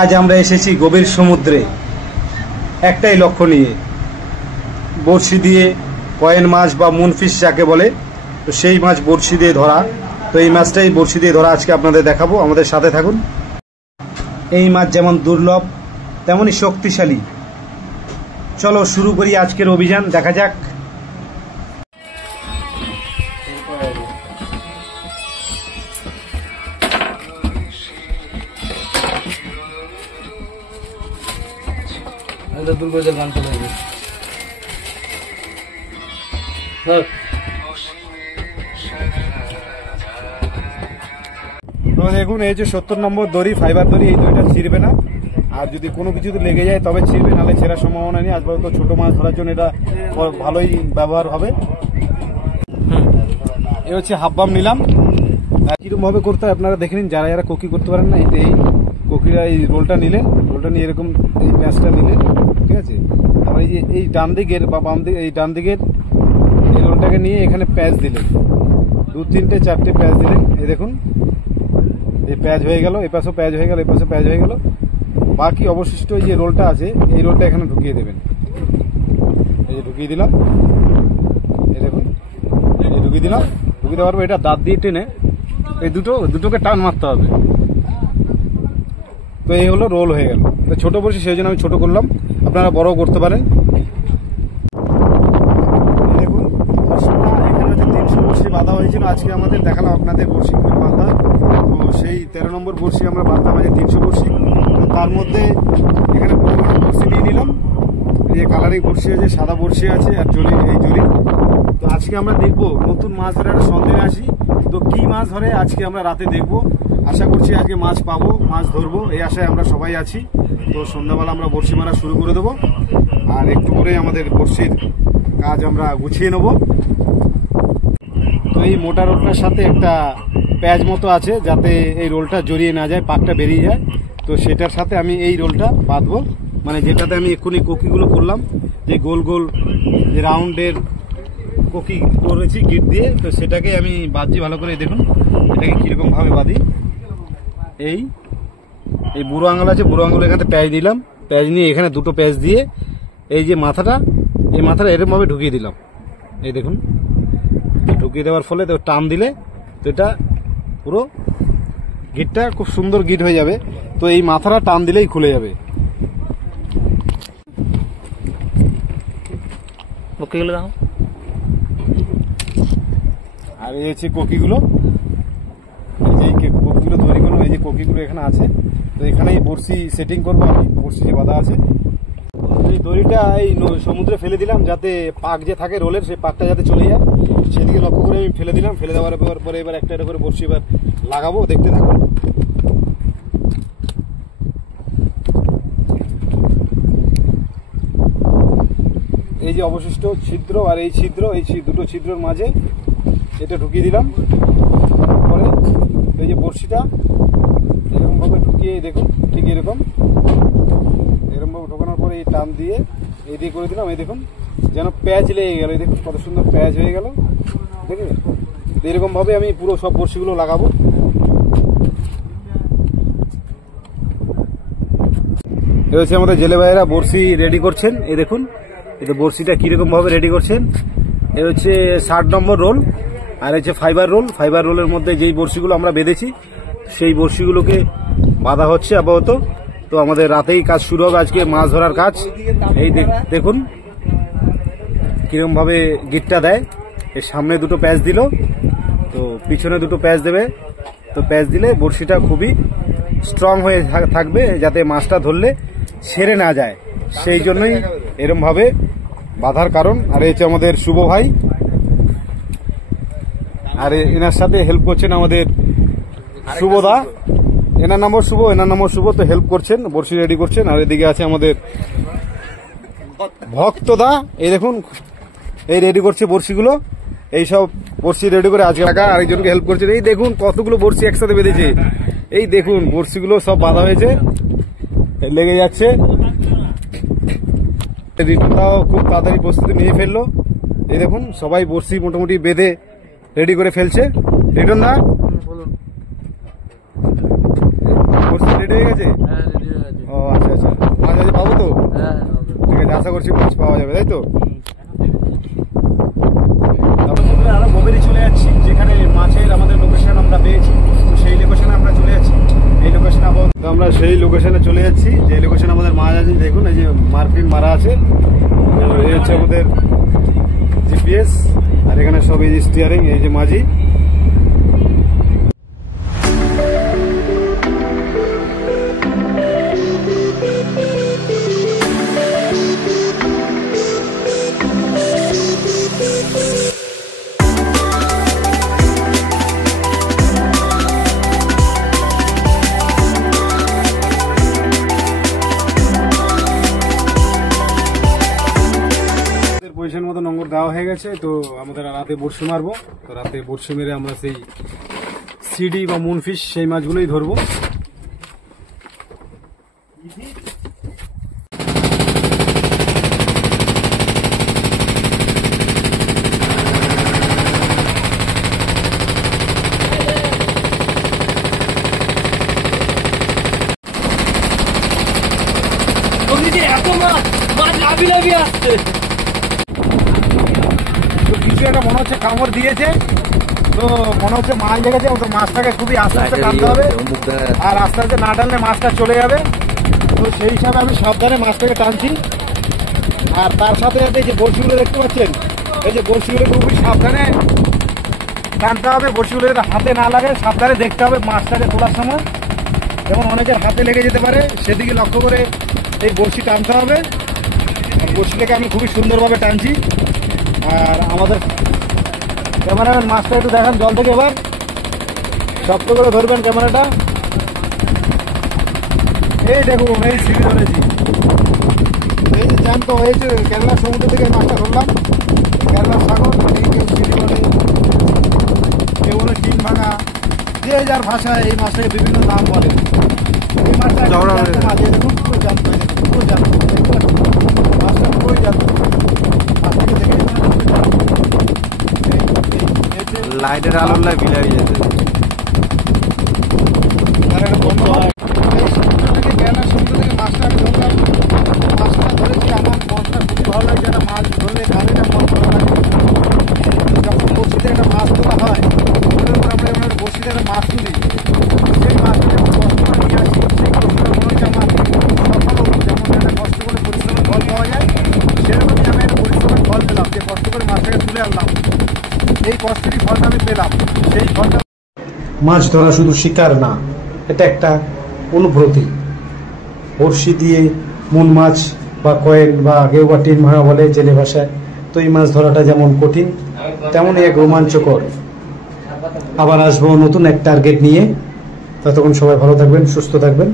আজ আমরা এসেছি গভীর সমুদ্রে একটাই লক্ষ্য নিয়ে, বড়শি দিয়ে কয়েন মাছ বা মুনফিশ যাকে বলে, তো সেই মাছ বড়শি দিয়ে ধরা। তো এই মাছটাই বড়শি দিয়ে ধরা আজকে আপনাদের দেখাবো, আমাদের সাথে থাকুন। এই মাছ যেমন দুর্লভ তেমনই শক্তিশালী। চলো শুরু করি আজকের অভিযান, দেখা যাক। তো দেখুন, এই যে 70 নম্বর দড়ি, ফাইবার দড়ি, এই দড়িটা ছিঁড়বে না। আর যদি কোনো কিছু লেগে যায় তবে ছিঁড়বে, নাহলে ছেঁড়ার সম্ভাবনা নেই। আজ পর্যন্ত ছোট মাছ ধরার জন্য এটা ভালোই ব্যবহার হবে। এ হচ্ছে হাফ বাম নিলাম। কিরকম ভাবে করতে হয় আপনারা দেখে নিন, যারা যারা কোকি করতে পারেন না। এই কোকিরা এই রোলটা নিলেন, রোলটা নিয়ে এরকম এই প্যাঁচটা নিলেন, ঠিক আছে। তারপরে এই যে এই ডান দিকের বা বাম দিকে, এই ডান দিকের এই রোলটাকে নিয়ে এখানে প্যাঁচ দিলেন, 2, 3, 4টে প্যাঁচ দিলেন। এই দেখুন, এই প্যাঁচ হয়ে গেল, এই পাশেও প্যাঁচ হয়ে গেল, এই পাশে প্যাঁচ হয়ে গেল। বাকি অবশিষ্ট এই যে রোলটা আছে, এই রোলটা এখানে ঢুকিয়ে দেবেন। এই যে ঢুকিয়ে দিলাম, এই দেখুন, এই ঢুকিয়ে দিলাম। ঢুকিয়ে দেওয়ার পর এটা দাঁত দিয়ে টেনে এই দুটোকে টান মারতে হবে। তো এই হলো রোল হয়ে গেল। তো ছোট বড়শি, সেই জন্য আমি ছোট করলাম, আপনারা বড়ও করতে পারেন। দেখুন, এখানে হচ্ছে 300 বড়শি বাঁধা হয়েছিল। আজকে আমাদের দেখালাম আপনাদের বড়শি করে বাঁধা। তো সেই 13 নম্বর বড়শি আমরা বাঁধলাম, আছে 300 বড়শি। তো তার মধ্যে এখানে বড় বড় বড়শি নিয়ে নিলাম। এই যে কালারিং বড়শি আছে, সাদা বড়শি আছে, আর জলি, এই জলি। তো আজকে আমরা দেখবো নতুন মাছ ধরে একটা সন্দেহে আসি। তো কি মাছ ধরে আজকে আমরা রাতে দেখবো। আশা করছি আজকে মাছ পাবো, মাছ ধরবো, এই আশায় আমরা সবাই আছি। তো সন্ধ্যাবেলা আমরা বড়শি মারা শুরু করে দেবো, আর একটু করে আমাদের বড়শির কাজ আমরা গুছিয়ে নেব। তো এই মোটা রোলটার সাথে একটা প্যাঁচ মতো আছে, যাতে এই রোলটা জড়িয়ে না যায়, পাকটা বেরিয়ে যায়। তো সেটার সাথে আমি এই রোলটা বাঁধবো, মানে যেটাতে আমি এক্ষুনি কোকিগুলো করলাম, যে গোল গোল যে রাউন্ডের কোকি করেছি গিট দিয়ে। তো সেটাকে আমি বাঁধছি ভালো করে। দেখুন এটাকে কিরকম ভাবে বাঁধি। এই বুড়ো আঙুল আছে, বুড়ো আঙুল এখানে প্যাঁচ দিলাম, প্যাঁচ নিয়ে এখানে দুটো প্যাঁচ দিয়ে এই যে মাথাটা, এই মাথাটা এরকম ভাবে ঢুকিয়ে দিলাম। এই দেখুন, ঢুকিয়ে দেওয়ার ফলে তো টান দিলে তো এটা পুরো গিটটা খুব সুন্দর গিট হয়ে যাবে। তো এই মাথাটা টান দিলেই খুলে যাবে। আর এই হচ্ছে কোকিগুলো, এই যে কোকিগুলো তৈরি করলাম, এই যে কোকিগুলো এখানে আছে। তো এখানেই বড়শি সেটিং করবো আমি, বড়শি যে বাঁধা আছে। এই দড়িটা এই সমুদ্রে ফেলে দিলাম, যাতে পাক যে থাকে রোলের, সেই পাকটা যাতে চলে যায় সেদিকে লক্ষ্য করে আমি ফেলে দিলাম। ফেলে দেওয়ার পরে এবার একটা একটা করে বড়শি এবার লাগাবো, দেখতে থাকুন। এই যে অবশিষ্ট ছিদ্র আর এই ছিদ্র, এই দুটো ছিদ্রের মাঝে এটা ঢুকিয়ে দিলাম। পরে এই যে বড়শিটা এরকম ভাবে ঢুকিয়ে, দেখুন ঠিক এরকম ভাবে ঢোকানোর পরে এই টান দিয়ে এই দিয়ে করে দিলাম। এই দেখুন যেন প্যাঁচ লেগে গেল, এই দেখুন কত সুন্দর প্যাঁচ হয়ে গেল, দেখুন। এরকম ভাবে আমি পুরো সব বড়শিগুলো লাগাবো। এই হচ্ছে আমাদের জেলে ভাইয়েরা বড়শি রেডি করছেন। এই দেখুন, এই তো বড়শিটা কিরকম ভাবে রেডি করছেন। এই হচ্ছে 60 নম্বর রোল, আর হচ্ছে ফাইবার রোল। ফাইবার রোলের মধ্যে যেই বড়শিগুলো আমরা বেঁধেছি, সেই বড়শিগুলোকে বাঁধা হচ্ছে আপাতত। তো আমাদের রাতেই কাজ শুরু হবে আজকে, মাছ ধরার কাজ। এই দেখুন কিরকম ভাবে গিটটা দেয়। এর সামনে দুটো প্যাঁচ দিল, তো পিছনে দুটো প্যাঁচ দেবে। তো প্যাঁচ দিলে বড়শিটা খুবই স্ট্রং হয়ে থাকবে, যাতে মাছটা ধরলে ছেড়ে না যায়, সেই জন্যই এরকম ভাবে বাঁধার কারণ। আর এই হচ্ছে আমাদের শুভ ভাই, আর এনার সাথে হেল্প করছেন আমাদের শুভদা। এনার নাম্বার শুভ, এনার নাম্বার শুভ। তো হেল্প করছেন, বড়শি রেডি করছেন। আর এদিকে আছে আমাদের ভক্তদা, এই দেখুন এই রেডি করছে বড়শিগুলো। এই সব বড়শি রেডি করে আজকে রাখা, আরেকজনকে হেল্প করছে। এই দেখুন কতগুলো বড়শি একসাথে বেঁধেছে। এই দেখুন বড়শিগুলো সব বাঁধা হয়েছে, লেগে যাচ্ছে। রিটনটাও খুব তাড়াতাড়ি প্রস্তুতি নিয়ে ফেললো। এই দেখুন সবাই বড়শি মোটামুটি বেঁধে রেডি করে ফেলছে। রিটন দা বলুন, বড়শি রেডি হয়ে গেছে? মাছ আছে পাবো তো? ঠিক আছে, আশা করছি মাছ পাওয়া যাবে, তাই তো? আমরা গভীরে চলে যাচ্ছি, যেখানে মাছের আমাদের লোকেশন আমরা পেয়েছি, তো সেই লোকেশনে আমরা চলে যাচ্ছি। এই লোকেশনে আমরা সেই লোকেশনে চলে যাচ্ছি, যে লোকেশনে আমাদের মাছ আছে। দেখুন এই যে মার্কিন মারা আছে, এই হচ্ছে আমাদের জিপিএস, আর এখানে সব এই যে স্টিয়ারিং, এই যে মাঝি। পজিশন মতো নম্বর দেওয়া হয়ে গেছে, তো আমাদের রাতে বড়শি মারবো। তো রাতে বড়শি মেরে আমরা সেই সিডি বা মুনফিশ সেই মাছগুলোই ধরবো। কিছু একটা মনে হচ্ছে কামড় দিয়েছে, তো মনে হচ্ছে মাছ লেগেছে, তো মাছটাকে খুবই আস্তে আস্তে টানতে হবে, আর আস্তে আস্তে না টানলে মাছটা চলে যাবে। তো সেই হিসাবে আমি সাবধানে মাছটাকে টানছি। আর তার সাথে সাথে যে বড়শিগুলো দেখতে পাচ্ছেন, এই যে বড়শিগুলো খুবই সাবধানে টানতে হবে, বড়শিগুলো যাতে হাতে না লাগে, সাবধানে দেখতে হবে মাছটাকে তোলার সময়, যেমন অনেকের হাতে লেগে যেতে পারে, সেদিকে লক্ষ্য করে এই বড়শি টানতে হবে। বড়শিটাকে আমি খুবই সুন্দরভাবে টানছি। আর আমাদের ক্যামেরাম্যান মাছটা একটু দেখান জল থেকে, এবার শক্ত করে ধরবেন ক্যামেরাটা। এই দেখুন, এই সিঁড়ি ধরেছি, এই যে জ্যান্ত হয়েছে, কেরালা সমুদ্র থেকে মাছটা ধরলাম, কেরালা সাগর, এই কেউ সিঁড়ি বলে, কেউ বলে টিন ভাঙা, যে যার ভাষায় এই মাছটাকে বিভিন্ন নাম বলে। এই মাছটা দেখুন পুরো জ্যান্ত হয়েছে, পুরো জ্যান্ত, মাছটা পুরোই জ্যান্ত। মাছটাকে দেখে লাইটের আলোর লাই বিলাই যেতে কেরালা সমুদ্র থেকে মাছটা আমি ধরলাম। মাছটা ধরেছি, আমার মনটা খুবই ভালো লাগে। একটা মাছ ধরলে গাড়িটা মন ভালো লাগে। যখন বড়শিতে একটা মাছ তোলা হয়, আমরা এবার বড়শিতে একটা মাছ তুলি, সেই মাছটা যখন কষ্ট করে নিয়ে আসি, সেই কষ্টটা মনে হচ্ছে আমার সফল। যেমন একটা কষ্ট করে পরিশ্রমের ফল পাওয়া যায়, সেরকমই আমি একটা পরিশ্রমের ফল পেলাম, যে কষ্ট করে মাছটাকে তুলে আনলাম, এই কষ্টেরই ফলটা আমি পেলাম। সেই ফলটা মাছ ধরা শুধু শিকার না, এটা একটা অনুভূতি। বড়শি দিয়ে মূল মাছ বা কয়েন বা আগেও বা টিন ভাঙা বলে জেলে ভাষায়, তো এই মাছ ধরাটা যেমন কঠিন, তেমনই এক রোমাঞ্চকর। আবার আসবো নতুন এক টার্গেট নিয়ে। ততক্ষণ সবাই ভালো থাকবেন, সুস্থ থাকবেন।